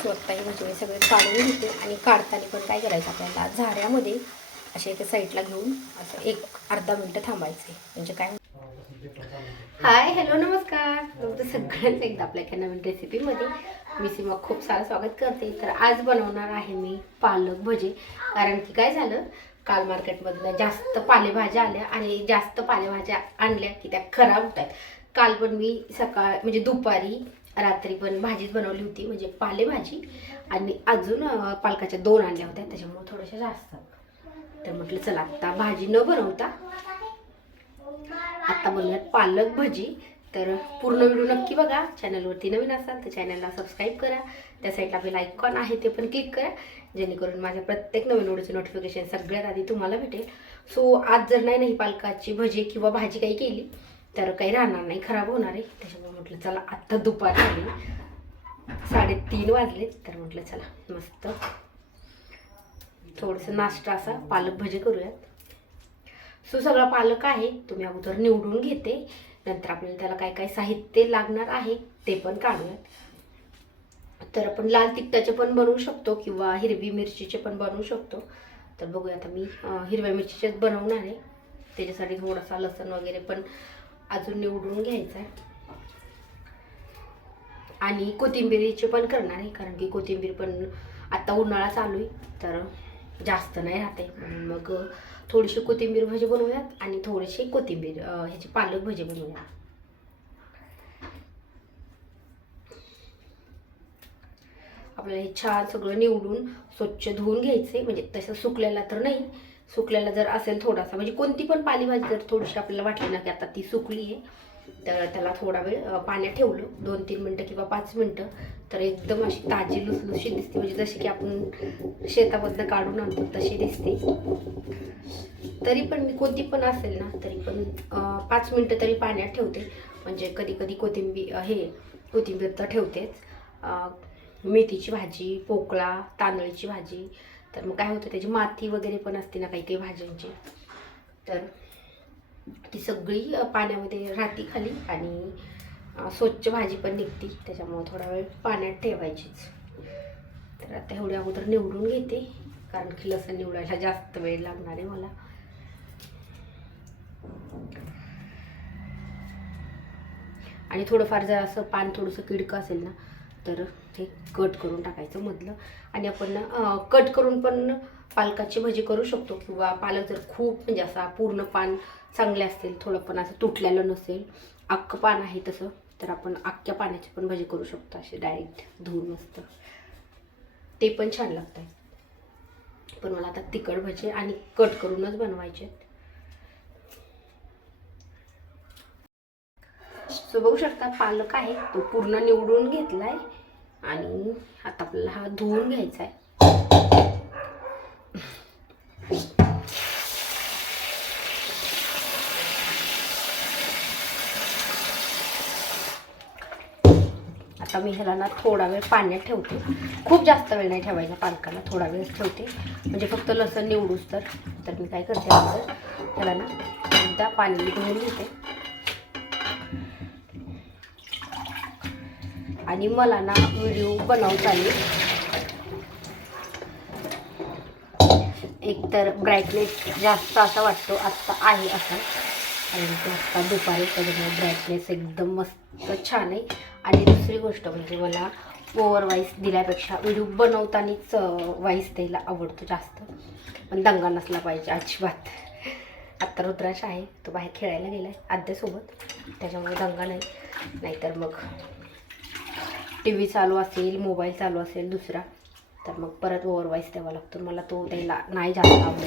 स्वतःही म्हणजे सगळे काढून घेते आणि काढताना पण काय करायचं आपल्याला झाऱ्यामध्ये असे एका साईडला घेऊन असं एक अर्धा मिनटं थांबायचे म्हणजे काय. हाय हॅलो नमस्कार, तुमचं सगळ्यांचं एकदा आपल्या एका नवीन रेसिपीमध्ये मी सीमा खूप सारं स्वागत करते. तर आज बनवणार आहे मी पालक भजे. कारण की काय झालं, काल मार्केटमधनं जास्त पालेभाज्या आल्या आणि जास्त पालेभाज्या आणल्या की त्या खराब होत आहेत. काल पण मी म्हणजे दुपारी रात्री पण भाजीच बनवली होती, म्हणजे पालेभाजी आणि अजून पालकाच्या 2 आणल्या होत्या, त्याच्यामुळे थोड्याशा जास्त. तर म्हटलं चला आता भाजी न बनवता आता बनवूयात पालक भजी. तर पूर्ण व्हिडिओ नक्की बघा. चॅनलवरती नवीन असाल तर चॅनलला सबस्क्राईब करा. त्या साईडला बेल आयकॉन आहे ते पण क्लिक करा, जेणेकरून माझ्या प्रत्येक नवीन व्हिडिओचे नोटिफिकेशन सगळ्यात आधी तुम्हाला भेटेल. सो आज जर नाही पालकाची भजी किंवा भाजी काही केली तर काही राहणार नाही, खराब होणार आहे. त्याच्यामुळे म्हटलं चला आत्ता दुपारी आली 3:30 वाजले, तर म्हटलं चला मस्त थोडंसं नाश्ता असा पालक भजी करूयात. सो सगळा पालक आहे तुम्ही अगोदर निवडून घेते, नंतर आपल्याला त्याला काय काय साहित्य लागणार आहे ते पण काढूयात. तर आपण लाल तिखटाचे पण बनवू शकतो किंवा हिरवी मिरचीचे पण बनवू शकतो. तर बघूया, आता मी हिरव्या मिरचीचेच बनवणार आहे. त्याच्यासाठी थोडासा लसूण वगैरे पण अजून निवडून घ्यायचा आहे आणि कोथिंबिरीचे पण करणार आहे. कारण की कोथिंबीर पण आता उन्हाळा चालू आहे तर जास्त नाही राहते, म्हणून मग थोडीशी कोथिंबीर भजी बनवूयात आणि थोडीशी कोथिंबीर ह्याची पालक भजी बनवूया. आपल्याला हे छान सगळं निवडून स्वच्छ धुवून घ्यायचे. म्हणजे तसं सुकलेला तर नाही, सुकलेला जर असेल थोडासा, म्हणजे कोणती पण पालेभाजी जर थोडीशी आपल्याला वाटली ना की आता ती सुकली आहे, तर त्याला थोडा वेळ पाण्यात ठेवलं 2-3 मिनटं किंवा 5 मिनटं, तर एकदम अशी ताजी लुसलुशीत दिसते. म्हणजे जशी की आपण शेतामधनं काढून आणतो तशी दिसते. तरी पण मी कोणती पण असेल ना तरी पण 5 मिनटं तरी पाण्यात ठेवते. म्हणजे कधी कधी कोथिंबीर तर ठेवतेच. मेथीची भाजी, पोकळा, तांदळीची भाजी, तर मग काय होतं त्याची माती वगैरे पण असते ना काही काही भाज्यांची, तर ती सगळी पाण्यामध्ये राहती खाली आणि स्वच्छ भाजी पण निघते. त्याच्यामुळे थोडा वेळ पाण्यात ठेवायचीच. तर आता एवढी अगोदर निवडून घेते, कारण की लसूण निवडायला जास्त वेळ लागणार आहे मला. आणि थोडंफार जर असं पान थोडंसं किडकं असेल ना तर ते कट करून टाकायचं मधलं. आणि आपण कट करून पण पालकाची भजी करू शकतो. किंवा पालक जर खूप म्हणजे असा पूर्ण पान चांगले असतील, थोडं पण असं तुटलेलं नसेल, अख्खं पान आहे तसं, तर आपण अख्ख्या पाण्याची पण भजी करू शकतो, असे डायरेक्ट धुवून मस्त. ते पण छान लागतं. पण मला आता तिखट भजी आणि कट करूनच बनवायचे आहेत. सो बघू शकता पालक आहे तो पूर्ण निवडून घेतलाय आणि आता आपल्याला हा धुवून घ्यायचा आहे. आता मी ह्याला ना थोडा वेळ पाण्यात ठेवते. खूप जास्त वेळ नाही ठेवायचा पालकाला, थोडा वेळ ठेवते. म्हणजे फक्त लसूण निवडूच तर मी काय करते अगोदर ह्याला ना एकदा पाणी धुवून घेते. आणि मला ना व्हिडिओ बनवताना एकतर ब्राईटनेस जास्त असा वाटतो, आत्ता आहे असा, कारण की आत्ता दुपारी त्याच्यामुळे ब्राईटनेस एकदम मस्त छान आहे. आणि दुसरी गोष्ट म्हणजे मला ओव्हर व्हॉईस दिल्यापेक्षा व्हिडिओ बनवतानाच व्हॉईस द्यायला आवडतो जास्त, पण दंगा नसला पाहिजे अजिबात. आत्ता रुद्रांश आहे, तो बाहेर खेळायला गेला आहे आद्यासोबत, त्याच्यामुळे दंगा नाही. नाहीतर मग टी व्ही चालू असेल, मोबाईल चालू असेल दुसरा, तर मग परत ओव्हर व्हॉईस द्यावा लागतो. मला तो द्यायला नाही जास्त आवडत.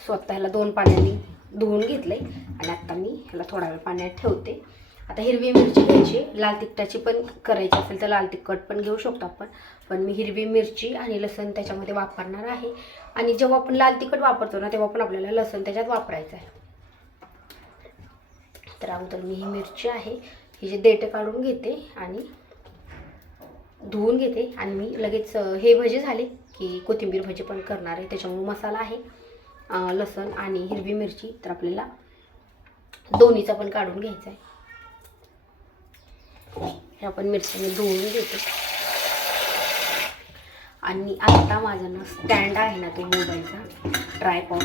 स्वतः ह्याला 2 पाण्याने धुवून घेतले आणि आता मी ह्याला थोडा वेळ पाण्यात ठेवते. आता हिरवी मिरची घ्यायची, लाल तिखटाची पण करायची असेल तर लाल तिखट पण घेऊ शकतो आपण, पण मी हिरवी मिरची आणि लसूण त्याच्यामध्ये वापरणार आहे. आणि जेव्हा आपण लाल तिखट वापरतो ना तेव्हा पण आपल्याला लसूण त्याच्यात वापरायचं आहे. तर अगोदर मी ही मिरची आहे ही जे देठं काढून घेते आणि धुवून घेते. आणि मी लगेच हे भजी झाले की कोथिंबीर भजी पण करणार आहे, त्याच्यामुळे मसाला आहे लसूण आणि हिरवी मिरची, तर आपल्याला दोन्हीचा पण काढून घ्यायचा आहे. हे आपण मिरची धुवून घेतो. आणि आता माझा ना स्टँड आहे ना तो मोबाईलचा ट्रायपॉड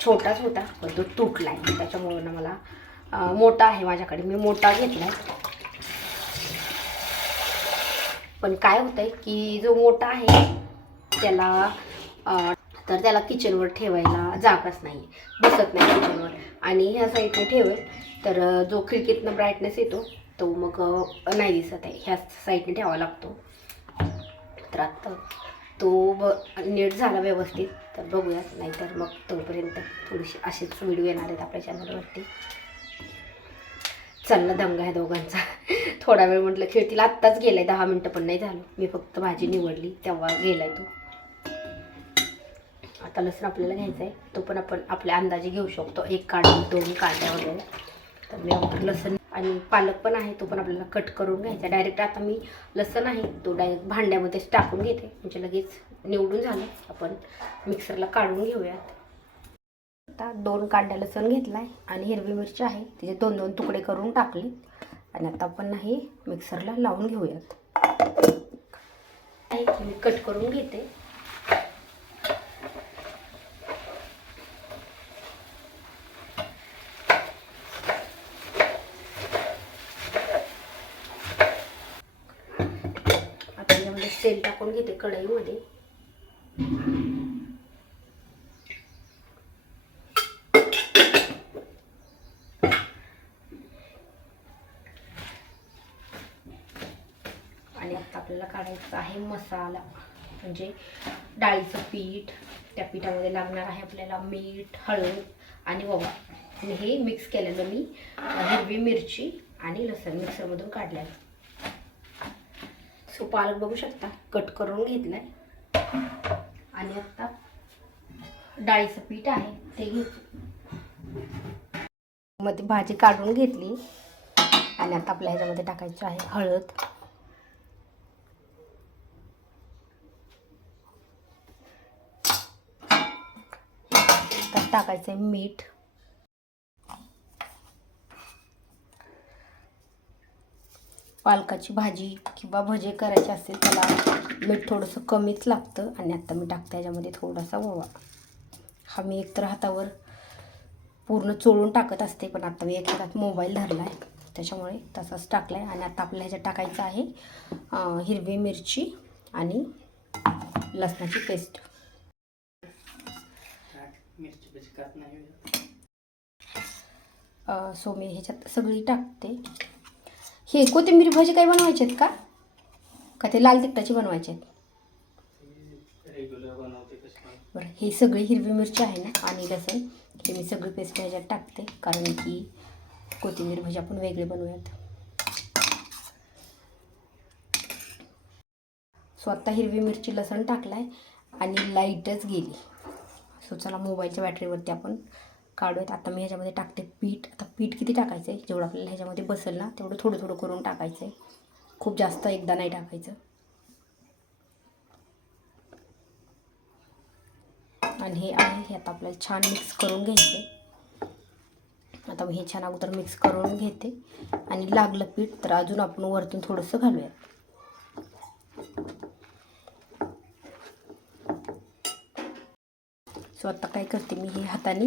छोटाच होता पण तो तुटला आहे, त्याच्यामुळे ना मला मोठा आहे माझ्याकडे, मी मोठा घेतला आहे. पण काय होतं आहे की जो मोठा आहे त्याला तर त्याला किचनवर ठेवायला जागाच नाही, बसत नाही किचनवर. आणि ह्या साईडने ठेवेल तर जो खिडकीतनं ब्राईटनेस येतो तो मग नाही दिसत आहे, ह्या साईडने ठेवावा लागतो. तर आता तो नीट झाला व्यवस्थित तर बघूयात, नाहीतर मग तोपर्यंत थोडीशी असेच व्हिडिओ येणार आहेत आपल्या चॅनलवरती. चालला दंगा आहे दोघांचा. थोडा वेळ म्हटलं खेळतील, आत्ताच गेलाय, 10 मिनटं पण नाही झालं, मी फक्त भाजी निवडली तेव्हा गेलाय तो. आता लसूण आपल्याला घ्यायचा आहे, तो पण आपण आपल्या अंदाजे घेऊ शकतो, 1 कांडी 2 कांड्या वगैरे. तर मी लसूण आणि पालक पण आहे तो पण आपल्याला कट करून घ्यायचा. डायरेक्ट आता मी लसूण आहे तो डायरेक्ट भांड्यामध्येच टाकून घेते, म्हणजे लगेच निवडून झालं. आपण मिक्सरला काढून घेऊयात. आता 2 कांड्या लसूण घेतला आहे आणि हिरवी मिरची आहे तिचे 2-2 तुकडे करून टाकले. आणि आता आपण हे मिक्सरला लावून घेऊयात. मी कट करून घेते. आता यामध्ये तेल टाकून घेते कढईमध्ये. आणि आता आपल्याला काढायचं आहे मसाला, म्हणजे डाळीचं पीठ. त्या पिठामध्ये लागणार आहे आपल्याला मीठ, हळद आणि ओवा. आणि हे मिक्स केलेलं मी हिरवी मिरची आणि लसूण मिक्सरमधून काढलं आहे. सो पालक बघू शकता कट करून घेतलं आहे. आणि आता डाळीचं पीठ आहे ते घेते. मध्ये भाजी काढून घेतली आणि आता आपल्या ह्याच्यामध्ये टाकायचं आहे हळद, टाकायचं आहे मीठ, पालकाची भाजी किंवा भजे करायचे असेल त्याला मीठ थोडंसं कमीच लागतं. आणि आता मी टाकते याच्यामध्ये थोडासा ओवा. हा मी एकतर हातावर पूर्ण चोळून टाकत असते, पण आता मी एक हातात मोबाईल धरला आहे त्याच्यामुळे तसाच टाकला आहे. आणि आता आपल्याला ह्याच्यात टाकायचं आहे हिरवी मिरची आणि लसणाची पेस्ट. सो मी ह्याच्यात सगळी टाकते. हे कोथिंबीर भजी काय बनवायचे आहेत का ते लाल तिखटाची बनवायचे आहेत? बरं, हे सगळी हिरवी मिरची आहे ना आणि लसूण हे मी सगळी पेस्ट ह्याच्यात टाकते, कारण की कोथिंबीर भजी आपण वेगळे बनवूयात. सो आता हिरवी मिरची लसूण टाकलाय आणि लाईटच गेली. सो चला मोबाईलच्या बॅटरीवरती आपण काढूयात. आता मी ह्याच्यामध्ये टाकते पीठ. आता पीठ किती टाकायचं आहे, जेवढं आपल्याला ह्याच्यामध्ये बसेल ना तेवढं थोडं थोडं करून टाकायचं आहे, खूप जास्त एकदा नाही टाकायचं. आणि हे आहे हे आता आपल्याला छान मिक्स करून घ्यायचं. आता मी हे छान अगोदर मिक्स करून घेते आणि लागलं पीठ तर अजून आपण वरतून थोडंसं घालूयात. सो आता काय करते मी हे हाताने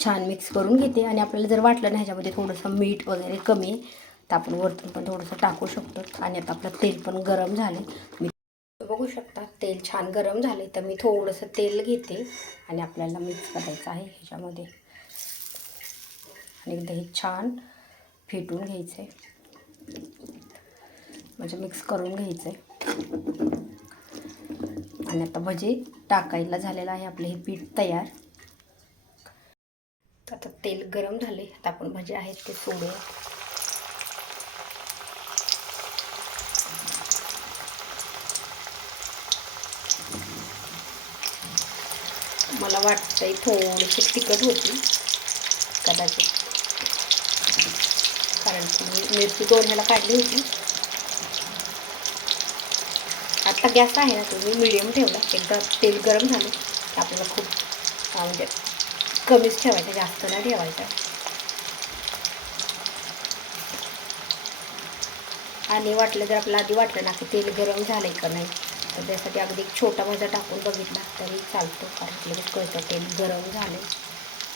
छान मिक्स करून घेते. आणि आपल्याला जर वाटलं ना ह्याच्यामध्ये थोडंसं मीठ वगैरे कमी आहे तर आपण वरतून पण थोडंसं टाकू शकतो. आणि आता आपलं तेल पण गरम झाले, मी बघू शकता तेल छान गरम झाले. तर मी थोडंसं तेल घेते आणि आपल्याला मिक्स करायचं आहे ह्याच्यामध्ये. आणि एकदा हे छान फेटून घ्यायचं आहे, म्हणजे मिक्स करून घ्यायचं आहे. आणि आता भजी टाकायला झालेलं आहे आपलं हे पीठ तयार. आता तेल गरम झाले, आता आपण भजी आहेत ते सोडूया. मला वाटतंय थोडीशी तिखट होती कदाचित, कारण की मिरची 2 ह्याला काढली होती. आता गॅस आहे ना तुम्ही मीडियम ठेवला, एकदा तेल गरम झालं आपल्याला खूप म्हणजे कमीच ठेवायचा, जास्त नाही ठेवायचा. आणि वाटलं जर आपल्याला आधी वाटलं ना की तेल गरम झालं का नाही, तर त्यासाठी अगदी एक छोटा भाजा टाकून बघितला तरी चालतो, कारण लगेच कळतं तेल गरम झालं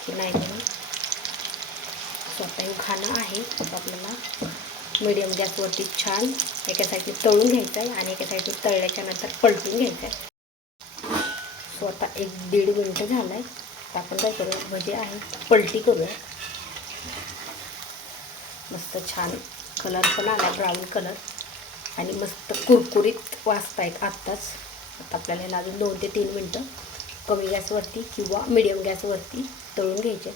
की नाही म्हणून. स्वतः खाणं आहे तर आपल्याला मीडियम गॅसवरती छान एका साईडने तळून घ्यायचं आहे आणि एका साईडने तळल्याच्या नंतर पलटून घ्यायचं आहे. स्वतः 1-1.5 मिनटं झालं आहे. तर आपण काय करूया, भजे आहे पलटी करूया. मस्त छान कलर पण आला, ब्राऊन कलर, आणि मस्त कुरकुरीत वाजत आहेत आत्ताच. आता आपल्याला ह्याला अजून 2 ते 3 मिनटं कमी गॅसवरती किंवा मीडियम गॅसवरती तळून घ्यायचे.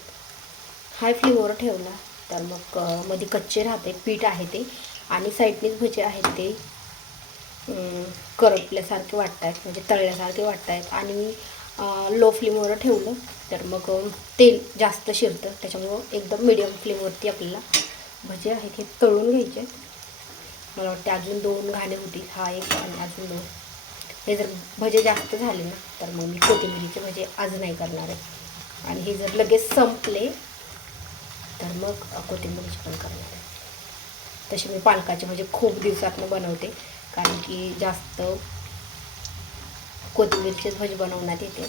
हाय फ्लेमवर ठेवला तर मग मध्ये कच्चे राहते, पीठ आहे ते, आणि साईडनेच भजे आहेत ते करपल्यासारखे वाटत आहेत, म्हणजे तळल्यासारखे वाटत आहेत. आणि लो फ्लेमवर ठेवलं तर मग तेल जास्त शिरतं, त्याच्यामुळं एकदम मीडियम फ्लेमवरती आपल्याला भजे आहेत हे तळून घ्यायचे. मला वाटते अजून 2 घाणे होतील, हा एक आणि अजून 2. हे जर भजे जास्त झाले ना तर मग मी कोथिंबिरीचे भजे आज नाही करणार आहे, आणि हे जर लगेच संपले तर मग कोथिंबिरीचे पण करणार आहे. तसे मी पालकाचे भजे खूप दिवसातनं बनवते, कारण की जास्त कोथिंबीरचेच भजे बनवण्यात येते.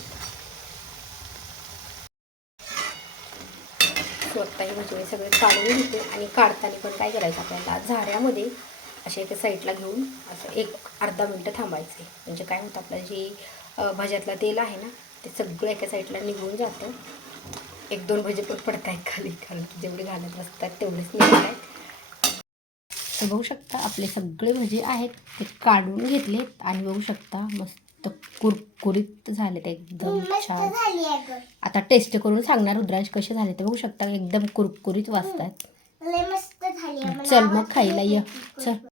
स्वतःही भजे सगळे काढून घेते, आणि काढताना पण काय करायचं, आपल्याला झाऱ्यामध्ये असे एका साईडला घेऊन असं 1-अर्धा मिनटं थांबायचे. म्हणजे काय होतं, आपलं जे भज्यातलं तेल आहे ना ते सगळं एका साईडला निघून जातं. 1-2 भजे पण पडत आहेत खाली, कारण की जेवढे घालत असतात तेवढेच निघत आहेत. तर बघू शकता आपले सगळे भजे आहेत ते काढून घेतलेत, आणि बघू शकता मस्त कुरकुरीत झाले ते, एकदम छान. आता टेस्ट करून सांगणार रुद्रांश कसे झाले ते. बघू शकता एकदम कुरकुरीत वाजतात. चल मग खायला ये, चल.